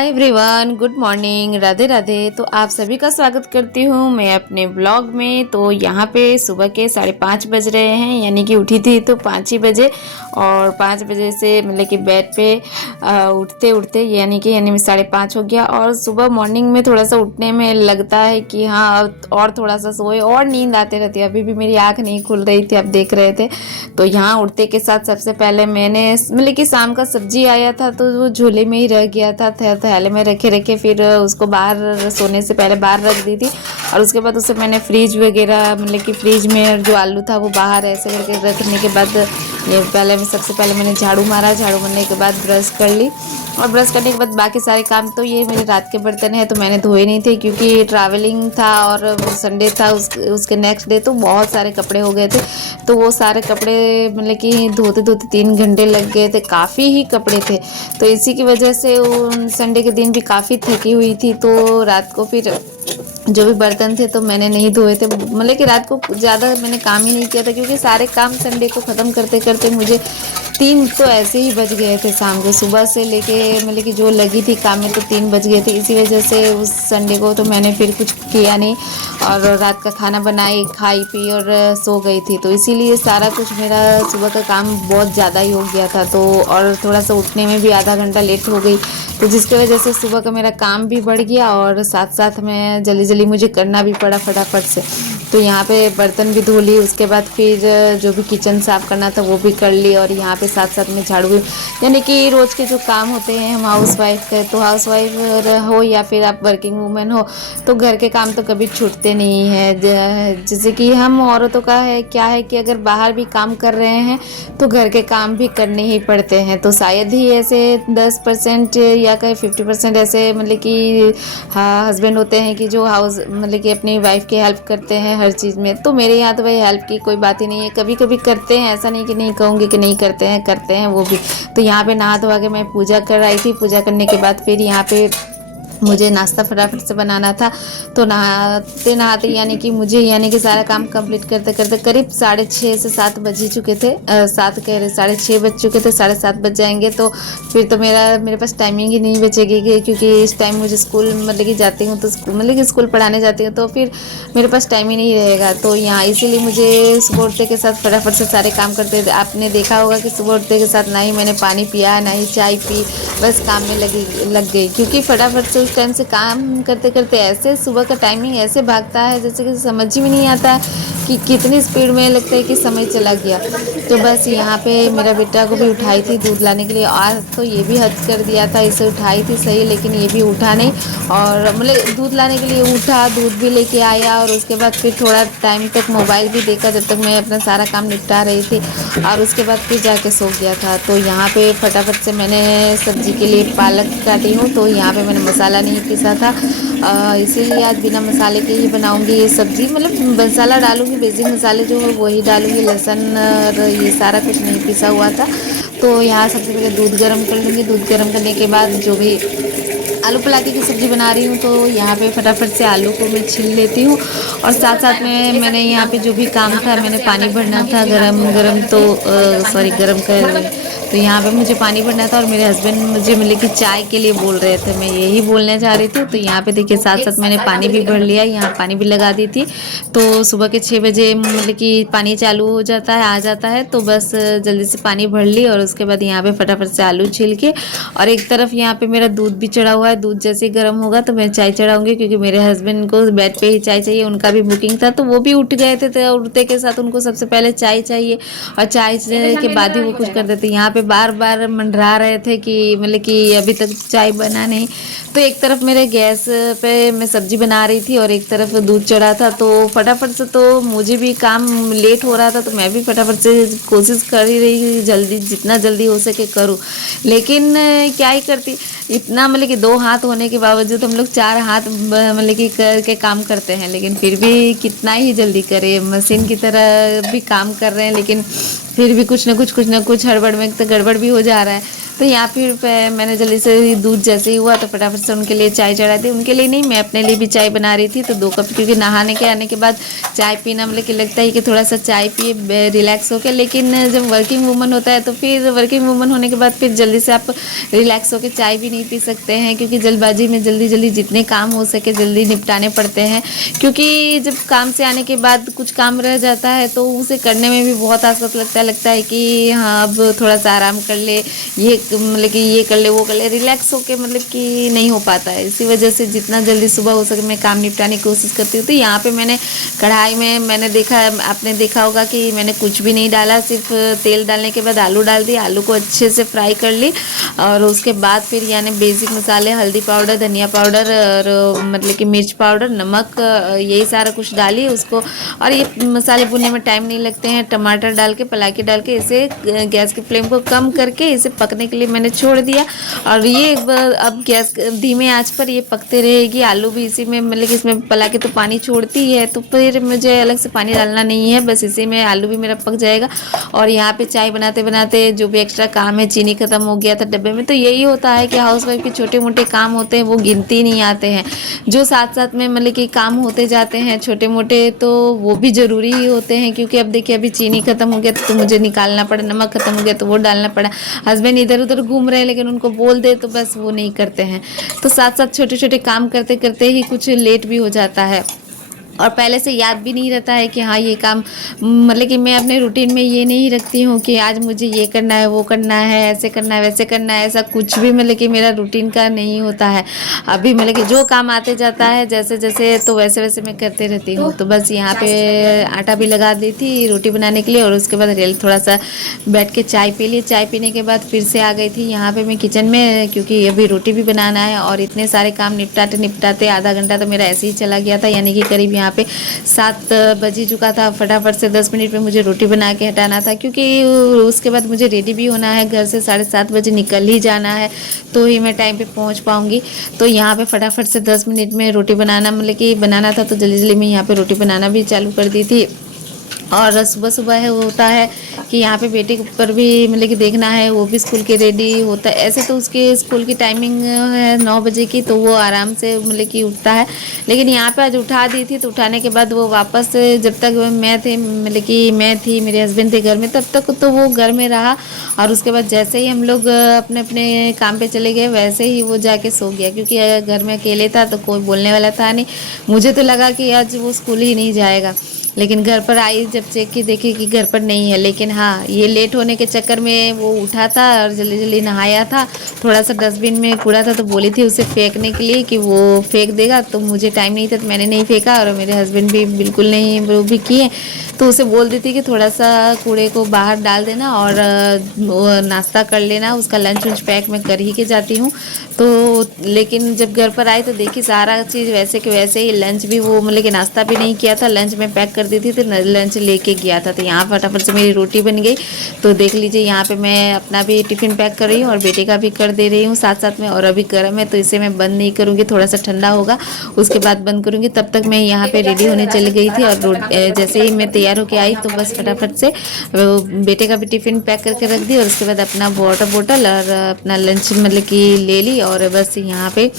Hi everyone, good morning, Radhe Radhe. तो आप सभी का स्वागत करती हूँ मैं अपने ब्लॉग में। तो यहाँ पे सुबह के 5:30 बज रहे हैं, यानी कि उठी थी तो 5 ही बजे। और 5 बजे से मतलब कि बेड पे उठते उठते यानी 5:30 हो गया। और सुबह मॉर्निंग में थोड़ा सा उठने में लगता है कि हाँ और थोड़ा सा सोए, और नींद आते रहती है। अभी भी मेरी आँख नहीं खुल रही थी, आप देख रहे थे। तो यहाँ उठते के साथ सबसे पहले मैंने मतलब कि शाम का सब्जी आया था तो वो झोले में ही रह गया था, थैले में रखे रखे फिर उसको बाहर सोने से पहले बाहर रख दी थी। और उसके बाद उसे मैंने फ्रिज वगैरह मतलब कि फ्रिज में जो आलू था वो बाहर ऐसे करके रखने के बाद ये सबसे पहले मैंने झाड़ू मारा। झाड़ू मारने के बाद ब्रश कर ली, और ब्रश करने के बाद बाकी सारे काम तो ये मेरे रात के बर्तन है तो मैंने धोए नहीं थे, क्योंकि ट्रैवलिंग था और संडे था। उसके नेक्स्ट डे तो बहुत सारे कपड़े हो गए थे। तो वो सारे कपड़े मतलब कि धोते धोते 3 घंटे लग गए थे, काफ़ी ही कपड़े थे। तो इसी की वजह से उन संडे के दिन भी काफ़ी थकी हुई थी। तो रात को फिर जो भी बर्तन थे तो मैंने नहीं धोए थे, मतलब कि रात को ज़्यादा मैंने काम ही नहीं किया था, क्योंकि सारे काम संडे को ख़त्म करते करते मुझे 3 तो ऐसे ही बज गए थे शाम को। सुबह से लेके मतलब कि जो लगी थी काम में तो 3 बज गए थे। इसी वजह से उस संडे को तो मैंने फिर कुछ किया नहीं, और रात का खाना बनाई, खाई पी और सो गई थी। तो इसीलिए सारा कुछ मेरा सुबह का काम बहुत ज़्यादा ही हो गया था। तो और थोड़ा सा उठने में भी आधा घंटा लेट हो गई, तो जिसकी वजह से सुबह का मेरा काम भी बढ़ गया और साथ साथ में जल्दी जल्दी मुझे करना भी पड़ा फटाफट से। तो यहाँ पे बर्तन भी धो ली, उसके बाद फिर जो भी किचन साफ़ करना था वो भी कर ली, और यहाँ पे साथ साथ में झाड़ू भी, यानी कि रोज़ के जो काम होते हैं हम हाउस वाइफ के, तो हाउस वाइफ हो या फिर आप वर्किंग वूमेन हो तो घर के काम तो कभी छूटते नहीं हैं। जैसे कि हम औरतों का है क्या है कि अगर बाहर भी काम कर रहे हैं तो घर के काम भी करने ही पड़ते हैं। तो शायद ही ऐसे 10% या कहीं 50% ऐसे मतलब कि हाँ हस्बैंड होते हैं कि जो हाउस मतलब कि अपनी वाइफ की हेल्प करते हैं हर चीज़ में। तो मेरे यहाँ तो भाई हेल्प की कोई बात ही नहीं है, कभी कभी करते हैं, ऐसा नहीं कि नहीं कहूँगी कि नहीं करते हैं वो भी। तो यहाँ पे नहा धोवा के मैं पूजा कर रही थी। पूजा करने के बाद फिर यहाँ पे मुझे नाश्ता फटाफट से बनाना था। तो नहाते नहाते यानी कि सारा काम कंप्लीट करते करते करीब 6:30 से 7 बज ही चुके थे। 7 कह रहे 6:30 बज चुके थे, 7:30 बज जाएंगे तो फिर तो मेरे पास टाइमिंग ही नहीं बचेगी, क्योंकि इस टाइम मुझे स्कूल मतलब कि जाती हूँ, तो मतलब कि स्कूल पढ़ाने जाती हूँ तो फिर मेरे पास टाइम ही नहीं रहेगा। तो यहाँ इसीलिए मुझे सुबह उठते के साथ फटाफट से सारे काम करते थे। आपने देखा होगा कि सुबह उठते के साथ ना ही मैंने पानी पिया ना ही चाय पी, बस काम में लग गई, क्योंकि फटाफट से उस टाइम से काम करते करते ऐसे सुबह का टाइमिंग ऐसे भागता है जैसे कि समझ ही में नहीं आता कि कितनी स्पीड में लगता है कि समय चला गया। तो बस यहाँ पे मेरा बेटा को भी उठाई थी दूध लाने के लिए। आज तो ये भी हद कर दिया था, इसे उठाई थी सही लेकिन ये भी उठा नहीं, और मतलब दूध लाने के लिए उठा, दूध भी लेके आया, और उसके बाद फिर थोड़ा टाइम तक मोबाइल भी देखा जब तक मैं अपना सारा काम निपटा रही थी, और उसके बाद फिर जाके सो गया था। तो यहाँ पे फटाफट से मैंने सब्जी के लिए पालक काटी हूँ। तो यहाँ पे मैंने मसाला नहीं पीसा था, इसीलिए आज बिना मसाले के ही बनाऊंगी ये सब्ज़ी। मतलब मसाला डालूंगी, बेसिक मसाले जो है वही डालूंगी, लहसुन और ये सारा कुछ नहीं पिसा हुआ था। तो यहाँ सबसे पहले दूध गर्म कर लूँगी। दूध गर्म करने के बाद जो भी आलू पराठे की सब्ज़ी बना रही हूँ तो यहाँ पे फटाफट से आलू को मैं छील लेती हूँ, और साथ साथ में मैंने यहाँ पे जो भी काम था, मैंने पानी भरना था गरम गरम, तो सॉरी गरम कर, तो यहाँ पे मुझे पानी भरना था, और मेरे हस्बैंड मुझे मतलब कि चाय के लिए बोल रहे थे, मैं यही बोलने जा रही थी। तो यहाँ पे देखिए साथ साथ मैंने पानी भी भर लिया, यहाँ पानी भी लगा दी थी। तो सुबह के 6 बजे मतलब कि पानी चालू हो जाता है, आ जाता है, तो बस जल्दी से पानी भर ली, और उसके बाद यहाँ पे फटाफट से आलू छील के, और एक तरफ यहाँ पे मेरा दूध भी चढ़ा हुआ है। दूध जैसे ही गर्म होगा तो मैं चाय चढ़ाऊंगी, क्योंकि मेरे हस्बैंड को बेड पे ही चाय चाहिए, उनका भी बुकिंग था तो वो भी उठ गए थे। तो उठते के साथ उनको सबसे पहले चाय चाहिए, और चाय के बाद ही वो कुछ कर देते। यहाँ पे बार बार मंडरा रहे थे कि मतलब कि अभी तक चाय बना नहीं। तो एक तरफ मेरे गैस पे मैं सब्जी बना रही थी और एक तरफ दूध चढ़ा था, तो फटाफट से, तो मुझे भी काम लेट हो रहा था, तो मैं भी फटाफट से कोशिश कर ही रही कि जल्दी जितना जल्दी हो सके करूँ। लेकिन क्या ही करती, इतना मतलब कि 2 हाथ होने के बावजूद हम लोग 4 हाथ मतलब कि करके काम करते हैं, लेकिन फिर भी कितना ही जल्दी करें, मशीन की तरह भी काम कर रहे हैं, लेकिन फिर भी कुछ ना कुछ हड़बड़ में तो गड़बड़ भी हो जा रहा है। तो यहाँ फिर मैंने जल्दी से दूध जैसे ही हुआ तो फटाफट से उनके लिए चाय चढ़ा दी। उनके लिए नहीं, मैं अपने लिए भी चाय बना रही थी। तो 2 कप, क्योंकि नहाने के आने के बाद चाय पीना मतलब कि लगता है कि थोड़ा सा चाय पिए रिलैक्स होकर। लेकिन जब वर्किंग वूमन होता है तो फिर वर्किंग वूमन होने के बाद फिर जल्दी से आप रिलैक्स होकर चाय भी नहीं पी सकते हैं, क्योंकि जल्दबाजी में जल्दी जल्दी जितने काम हो सके जल्दी निपटाने पड़ते हैं। क्योंकि जब काम से आने के बाद कुछ काम रह जाता है तो उसे करने में भी बहुत आसक्त लगता है कि हाँ अब थोड़ा सा आराम कर ले, ये मतलब कि ये कर ले वो कर ले, रिलैक्स होके मतलब कि नहीं हो पाता है। इसी वजह से जितना जल्दी सुबह हो सके मैं काम निपटाने की कोशिश करती हूँ। तो यहाँ पे मैंने कढ़ाई में मैंने देखा, आपने देखा होगा कि मैंने कुछ भी नहीं डाला, सिर्फ तेल डालने के बाद आलू डाल दिया, आलू को अच्छे से फ्राई कर ली। और उसके बाद फिर यानी बेसिक मसाले हल्दी पाउडर, धनिया पाउडर और मतलब कि मिर्च पाउडर, नमक, यही सारा कुछ डाली उसको। और ये मसाले भुनने में टाइम नहीं लगते हैं। टमाटर डाल के, पलाकी डाल के इसे गैस की फ्लेम को कम करके इसे पकने के लिए मैंने छोड़ दिया। और ये अब गैस धीमे आंच पर ये पकते रहेगी। आलू भी इसी में मतलब कि इसमें पलाकी तो पानी छोड़ती है, तो फिर मुझे अलग से पानी डालना नहीं है, बस इसी में आलू भी मेरा पक जाएगा। और यहाँ पे चाय बनाते बनाते जो भी एक्स्ट्रा काम है, चीनी खत्म हो गया था डब्बे में। तो यही होता है कि हाउसवाइफ के छोटे मोटे काम होते हैं, वो गिनती नहीं आते हैं, जो साथ साथ में मतलब कि काम होते जाते हैं छोटे मोटे, तो वो भी ज़रूरी ही होते हैं। क्योंकि अब देखिए अभी चीनी खत्म हो गया तो मुझे निकालना पड़ा, नमक खत्म हो गया तो वो डालना पड़ा। हस्बैंड इधर उधर घूम रहे हैं, लेकिन उनको बोल दे तो बस वो नहीं करते हैं। तो साथ साथ छोटे छोटे काम करते करते ही कुछ लेट भी हो जाता है, और पहले से याद भी नहीं रहता है कि हाँ ये काम, मतलब कि मैं अपने रूटीन में ये नहीं रखती हूँ कि आज मुझे ये करना है, वो करना है, ऐसे करना है, वैसे करना है, ऐसा कुछ भी मतलब कि मेरा रूटीन का नहीं होता है। अभी मतलब कि जो काम आते जाता है जैसे जैसे, तो वैसे वैसे मैं करते रहती हूँ। तो बस यहाँ पे आटा भी लगा दी थी रोटी बनाने के लिए, और उसके बाद रेल थोड़ा सा बैठ के चाय पी ली। चाय पीने के बाद फिर से आ गई थी यहाँ पे मैं किचन में, क्योंकि अभी रोटी भी बनाना है। और इतने सारे काम निपटाते निपटाते आधा घंटा तो मेरा ऐसे ही चला गया था, यानी कि करीब यहाँ पे 7 बज ही चुका था। फटाफट से 10 मिनट में मुझे रोटी बना के हटाना था, क्योंकि उसके बाद मुझे रेडी भी होना है, घर से 7:30 बजे निकल ही जाना है, तो ही मैं टाइम पे पहुंच पाऊंगी। तो यहाँ पे फटाफट से 10 मिनट में रोटी बनाना मतलब कि बनाना था, तो जल्दी जल्दी में यहाँ पे रोटी बनाना भी चालू कर दी थी। और सुबह सुबह है होता है कि यहाँ पे बेटे पर भी मतलब कि देखना है, वो भी स्कूल के रेडी होता है। ऐसे तो उसके स्कूल की टाइमिंग है 9 बजे की, तो वो आराम से मतलब कि उठता है। लेकिन यहाँ पे आज उठा दी थी, तो उठाने के बाद वो वापस, जब तक मैं थे मतलब कि मैं थी, मेरे हस्बैंड थे घर में, तब तक तो वो घर में रहा। और उसके बाद जैसे ही हम लोग अपने अपने काम पे चले गए, वैसे ही वो जाके सो गया, क्योंकि घर में अकेले था तो कोई बोलने वाला था नहीं। मुझे तो लगा कि आज वो स्कूल ही नहीं जाएगा, लेकिन घर पर आई जब चेक की देखी कि घर पर नहीं है। लेकिन हाँ, ये लेट होने के चक्कर में वो उठा था और जल्दी जल्दी नहाया था। थोड़ा सा डस्टबिन में कूड़ा था तो बोली थी उसे फेंकने के लिए कि वो फेंक देगा, तो मुझे टाइम नहीं था तो मैंने नहीं फेंका, और मेरे हस्बैंड भी बिल्कुल नहीं वो भी किए। तो उसे बोल दी थी कि थोड़ा सा कूड़े को बाहर डाल देना और नाश्ता कर लेना, उसका लंच वंच पैक मैं कर ही के जाती हूँ। तो लेकिन जब घर पर आई तो देखी सारा चीज़ वैसे के वैसे ही, लंच भी वो मतलब कि नाश्ता भी नहीं किया था, लंच में पैक कर दी थी तो लंच लेके गया था। तो यहाँ फटाफट से मेरी रोटी बन गई। तो देख लीजिए यहाँ पे मैं अपना भी टिफ़िन पैक कर रही हूँ और बेटे का भी कर दे रही हूँ साथ साथ में। और अभी गर्म है तो इसे मैं बंद नहीं करूँगी, थोड़ा सा ठंडा होगा उसके बाद बंद करूँगी। तब तक मैं यहाँ पे रेडी होने चली गई थी, और जैसे ही मैं तैयार होके आई तो बस फटाफट से बेटे का भी टिफ़िन पैक करके रख दी, और उसके बाद अपना वाटर बोतल और अपना लंच मतलब कि ले ली। और बस यहाँ पे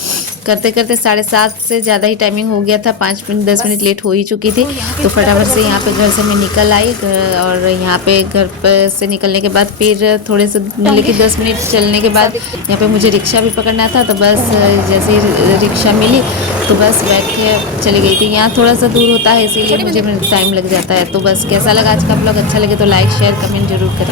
करते करते 7:30 से ज़्यादा ही टाइमिंग हो गया था, 5 मिनट 10 मिनट लेट हो ही चुकी थी। तो फटाफट से यहाँ पे घर से मैं निकल आई, और यहाँ पे घर पर से निकलने के बाद फिर थोड़े से मतलब कि 10 मिनट चलने के बाद यहाँ पे मुझे रिक्शा भी पकड़ना था। तो बस जैसे ही रिक्शा मिली तो बस बैठ के चली गई थी। यहाँ थोड़ा सा दूर होता है इसीलिए मुझे टाइम लग जाता है। तो बस कैसा लगा आज का ब्लॉग, अच्छा लगे तो लाइक शेयर कमेंट जरूर करें।